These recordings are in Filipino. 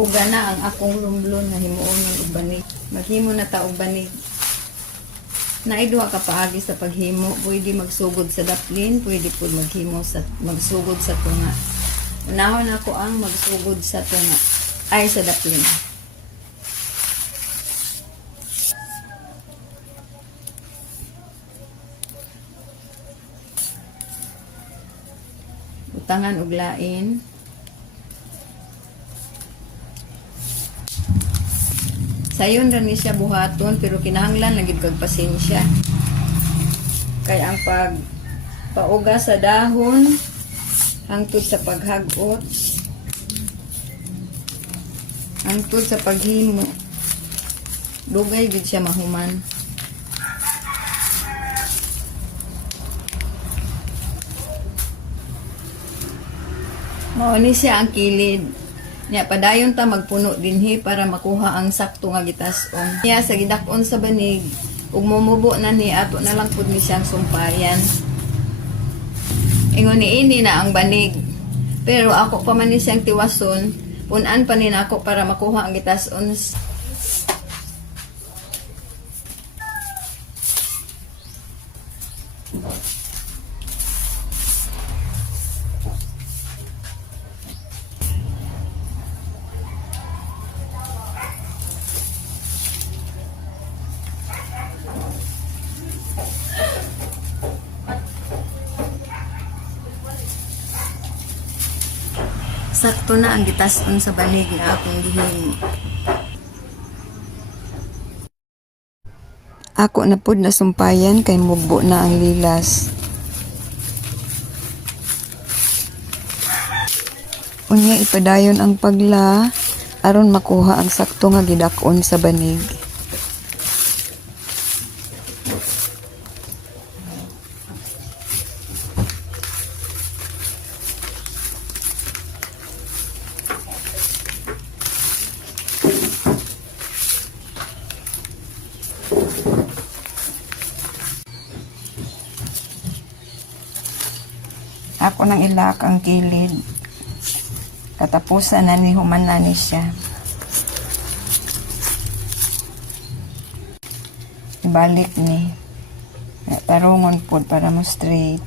Uga na ang akong lumblon na himuon ng ubanig. Maghimo na ta og banig. Naidwa ka paagi sa paghimo, pwede magsugod sa daplin, pwede po magsugod sa tunga. Unahon ako ang magsugod sa tunga, ay sa daplin. Utangan og lain. Sayon ra ni siya buhaton pero kinahanglan lagi kag pasensya. Kaya ang pauga sa dahon hangtod sa paghagot, hangtod sa paghimo, dugay gid siya mahuman. Mao ni siya ang kilid. Nya padayon ta magpuno dinhi para makuha ang sakto nga gitas-on. Nya sa gidak-on sa banig ug mumubo na ni ato na lang pud ni siyang sumpayan. Ingon niini na ang banig. Pero ako pa man ni siyang tiwason, punan pa ni nako para makuha ang gitas-on. Sakto na ang gitas-on sa banig na akong gihimo. Ako na pud nasumpayan kay mugbo na ang lilas. Unya ipadayon ang pagla aron makuha ang sakto nga gidak-on sa banig. Ako nang ilak ang kilid. Katapusan na ni human na ni siya. Ibalik ni. Tarungon po para mo straight.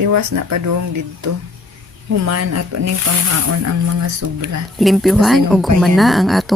Tiwas na padung dito. Human ato ning panghaon ang mga sobra. Limpyuhan ug humana ang ato